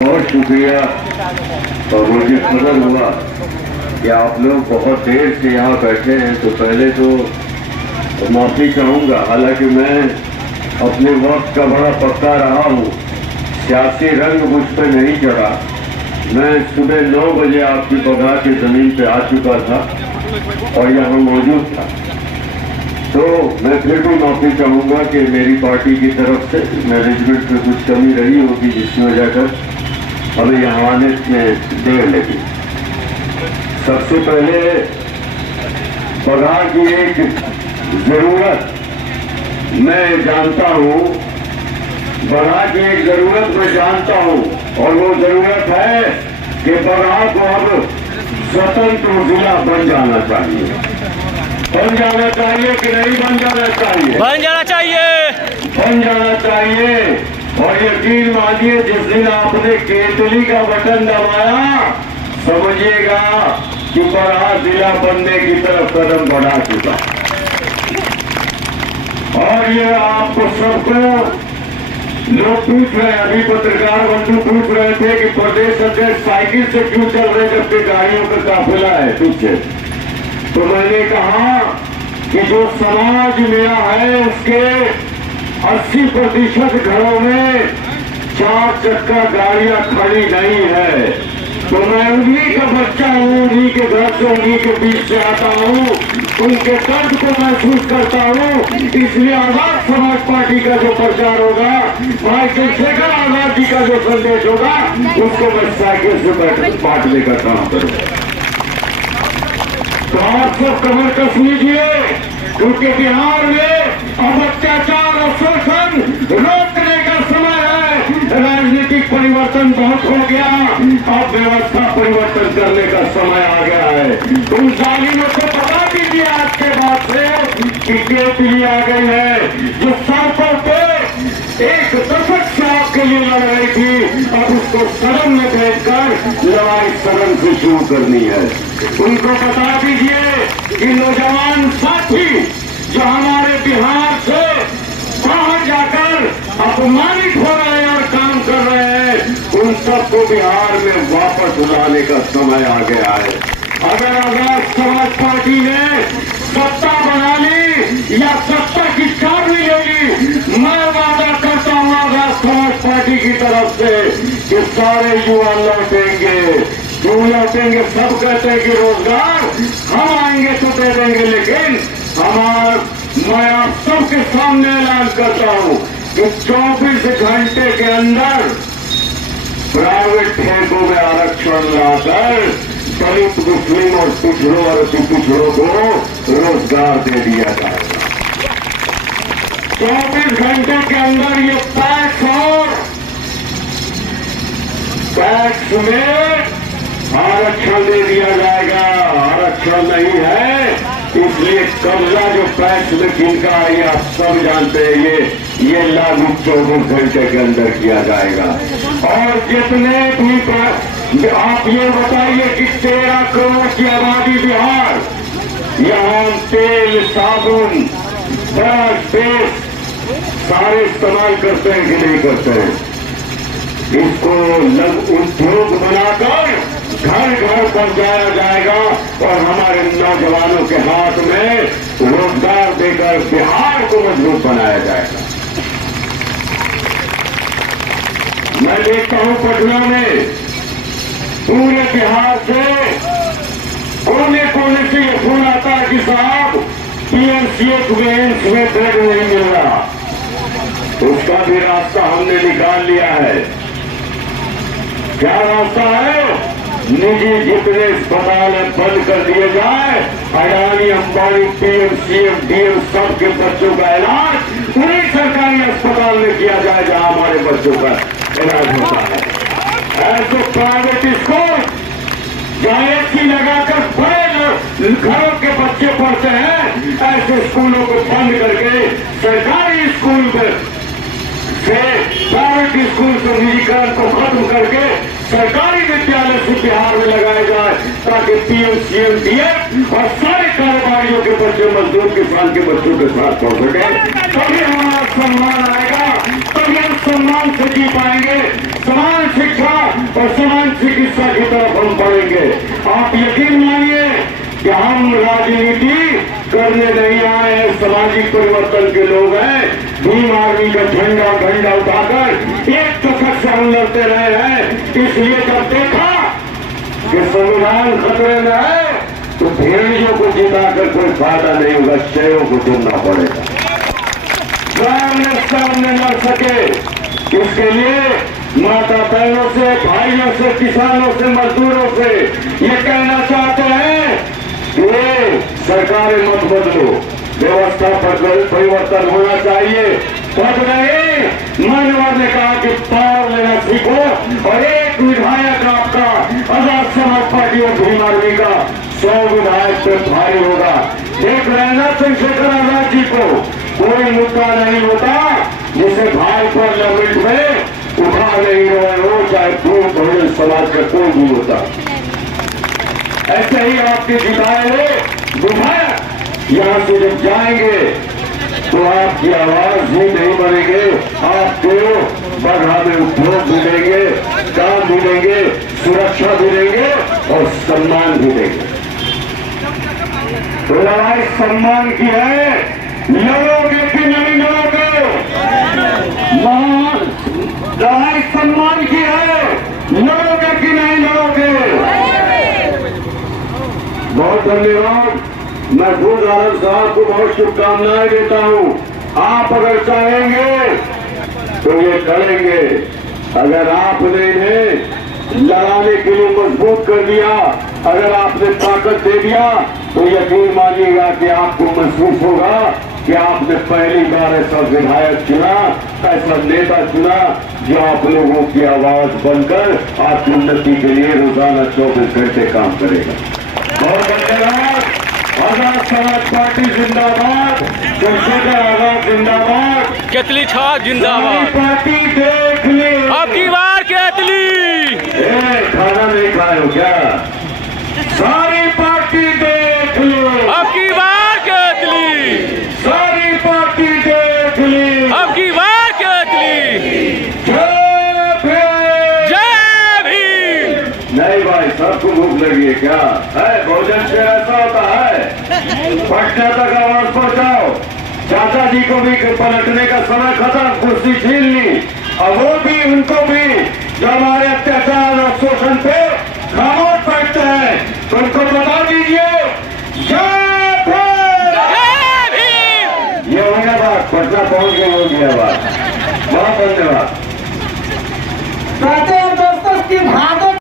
बहुत शुक्रिया। और मुझे खबर हुआ कि आप लोग बहुत देर से यहाँ बैठे हैं, तो पहले तो माफ़ी चाहूँगा। हालांकि मैं अपने वक्त का बड़ा पक्का रहा हूँ, सियासी रंग मुझ पर नहीं चढ़ा। मैं सुबह 9 बजे आपकी बगहा की ज़मीन पे आ चुका था और यहाँ मौजूद था। तो मैं फिर भी माफ़ी चाहूँगा कि मेरी पार्टी की तरफ से मैनेजमेंट में कुछ कमी रही होगी, जिसकी वजह से हमें यहाँ आने में देर लगी। सबसे पहले बगहा की एक ज़रूरत मैं जानता हूँ, बगहा की एक ज़रूरत मैं जानता हूँ, और वो ज़रूरत है कि बगहा को अब स्वतंत्र जिला बन जाना चाहिए। बन जाना चाहिए कि नहीं बन जाना चाहिए? बन जाना चाहिए, बन जाना चाहिए। और यकीन मानिए, जिस दिन आपने केतली का बटन दबाया, समझिएगा कि बगहा जिला बनने की तरफ कदम बढ़ा चुका। और ये आपको सबको लोग पूछ रहे हैं, अभी पत्रकार बंधु पूछ रहे थे कि प्रदेश अध्यक्ष साइकिल से क्यों चल रहे जबकि गाड़ियों का काफिला है पीछे। तो मैंने कहा कि जो समाज मेरा है उसके 80% घरों में 4 चक्का गाड़ियां खड़ी नहीं है। तो मैं उन्हीं का बच्चा हूँ, उन्हीं के घर से, उन्हीं के बीच से आता हूँ, उनके दर्द को महसूस करता हूँ। इसलिए आजाद समाज पार्टी का जो प्रचार होगा, भाई चंद्रशेखर आजाद जी का जो संदेश होगा, उसको मैं साइकिल से बांटने का काम करूँगा। तो आप सब कमर कस लीजिए, क्योंकि बिहार में अब अत्याचार और शोषण रोकने का समय है। राजनीतिक परिवर्तन बहुत हो गया, अब व्यवस्था परिवर्तन करने का समय आ गया है। उन जालिमों को बता दीजिए आज के बाद से कि केतली आ गई है, जो सड़कों पे एक दशक से आपके लिए लड़ रही थी, अब उसको सदन में भेजकर लड़ाई सदन से शुरू करनी है। उनको बता दीजिए कि नौजवान साथी जो हमारे बिहार से बाहर जाकर अपमानित हो रहे हैं और काम कर रहे हैं, उन सबको बिहार में वापस लाने का समय आ गया है। अगर आजाद समाज पार्टी ने सत्ता बना ली या सत्ता की चाबी ले ली, मैं वादा करता हूँ आजाद समाज पार्टी की तरफ से कि सारे युवा लौटेंगे। क्यों लौटेंगे? सब कहते हैं कि रोजगार हम आएंगे तो दे देंगे, लेकिन मैं आप सबके सामने ऐलान करता हूं कि 24 घंटे के अंदर प्राइवेट ठेकों में आरक्षण लाकर दलित, मुस्लिम और पिछड़ों और अति पिछड़ों को रोजगार दे दिया जाएगा। 24 घंटे के अंदर ये टैक्स में आरक्षण दे दिया जाएगा। आरक्षण नहीं है, इसलिए कब्जा जो पैक्स में किनका है आप सब जानते हैं, ये लागू 24 घंटे के अंदर किया जाएगा। और जितने भी आप ये बताइए कि 13 करोड़ की आबादी बिहार, यहाँ तेल, साबुन, ब्रश, पेस्ट सारे इस्तेमाल करते हैं कि नहीं करते हैं? इसको लघु उद्योग बनाकर घर घर पहुंचाया जाएगा और हमारे नौजवानों के हाथ में रोजगार देकर बिहार को मजबूत बनाया जाएगा। मैं देखता हूं पटना में पूरे बिहार से कोने कोने से ये फोन आता है कि साहब पीएमसीएच में बेड नहीं मिल रहा। उसका भी रास्ता हमने निकाल लिया है। क्या रास्ता है? निजी जितने अस्पताल बंद कर दिए जाए, Adani, Ambani, PM, CM, DM सबके बच्चों का इलाज उन्हीं सरकारी अस्पताल में किया जाए जहां हमारे बच्चों का इलाज होता है। ऐसे प्राइवेट स्कूल जहां एसी लगाकर बड़े घरों के बच्चे पढ़ते हैं, ऐसे स्कूलों को बंद करके सरकारी स्कूल से प्राइवेट स्कूल से निजीकरण को खत्म करके सरकारी विद्यालय से बिहार में लगाया जाए, ताकि पीएम, सीएम, डीएम और सारे कारोबारियों के बच्चे मजदूर किसान के बच्चों के साथ पढ़ सके। तभी हमारा सम्मान आएगा, तभी हम सम्मान से जी पाएंगे। समान शिक्षा करेंगे। आप यकीन मानिए कि हम राजनीति करने नहीं आए हैं, सामाजिक परिवर्तन के लोग हैं। भीम आर्मी का झंडा घंटा उठाकर एक दशक से हम लड़ते रहे हैं। इसलिए जब देखा कि संविधान खतरे में है तो भेड़ियों को जिताकर कोई फायदा नहीं होगा, शेरों को चुनना पड़ेगा। सामने लड़ सके इसके लिए माता बहनों से, भाइयों से, किसानों से, मजदूरों से ये कहना चाहते हैं कि सरकारें मत बदलो, व्यवस्था पर परिवर्तन होना चाहिए। पद नहीं, मान्यवर ने कहा कि पावर लेना सीखो और एक विधायक आपका आजाद समाज पार्टी और भीम आर्मी का 100 विधायक पे भारी होगा। देख रहे हैं ना चंद्रशेखर आजाद जी को, कोई मुद्दा नहीं होता जिसे भाई पर लिमिट में उठा नहीं रहे हो, चाहे पूर्ण बहुजन समाज का कोई भी होता। ऐसे ही आपके जिताए हुए विधायक यहाँ से जब जाएंगे तो आपकी आवाज ही नहीं बनेंगे, आपको बढ़ावे उद्योग भी देंगे, काम भी देंगे, सुरक्षा भी देंगे और सम्मान भी देंगे। तो लड़ाई सम्मान की है, लड़ोगे कि नहीं लड़ोगे? लड़ाई सम्मान की है, लड़ोगे कि नहीं लड़ोगे? बहुत धन्यवाद। मैं भूल आनंद साहब को बहुत शुभकामनाएं देता हूं। आप अगर चाहेंगे तो ये करेंगे। अगर आपने इन्हें लड़ाने के लिए मजबूत कर दिया, अगर आपने ताकत दे दिया तो यकीन मानिएगा कि आपको महसूस होगा कि आपने पहली बार ऐसा विधायक चुना, ऐसा नेता चुना जो आप लोगों की आवाज बनकर आपकी उन्नति के लिए रोजाना 24 घंटे काम करेगा। बहुत धन्यवाद। आजाद समाज पार्टी जिंदाबाद, चंद्रशेखर आजाद जिंदाबाद, केतली छाप जिंदाबाद। पार्टी देख ली अब की बार केतली। खाना नहीं खाए हो क्या? सारी पार्टी देख लो, अब की बार केतली। सारी पार्टी देख ली, अब की बार केतली। जय भीम। नहीं भाई, सबको भूख लगी है क्या? है भोजन से ऐसा होता है? पटना तक आवाज पहुंचाओ। चाचा जी को भी पलटने का समय खत्म, कुर्सी छीन ली। अब वो भी, उनको भी जो हमारे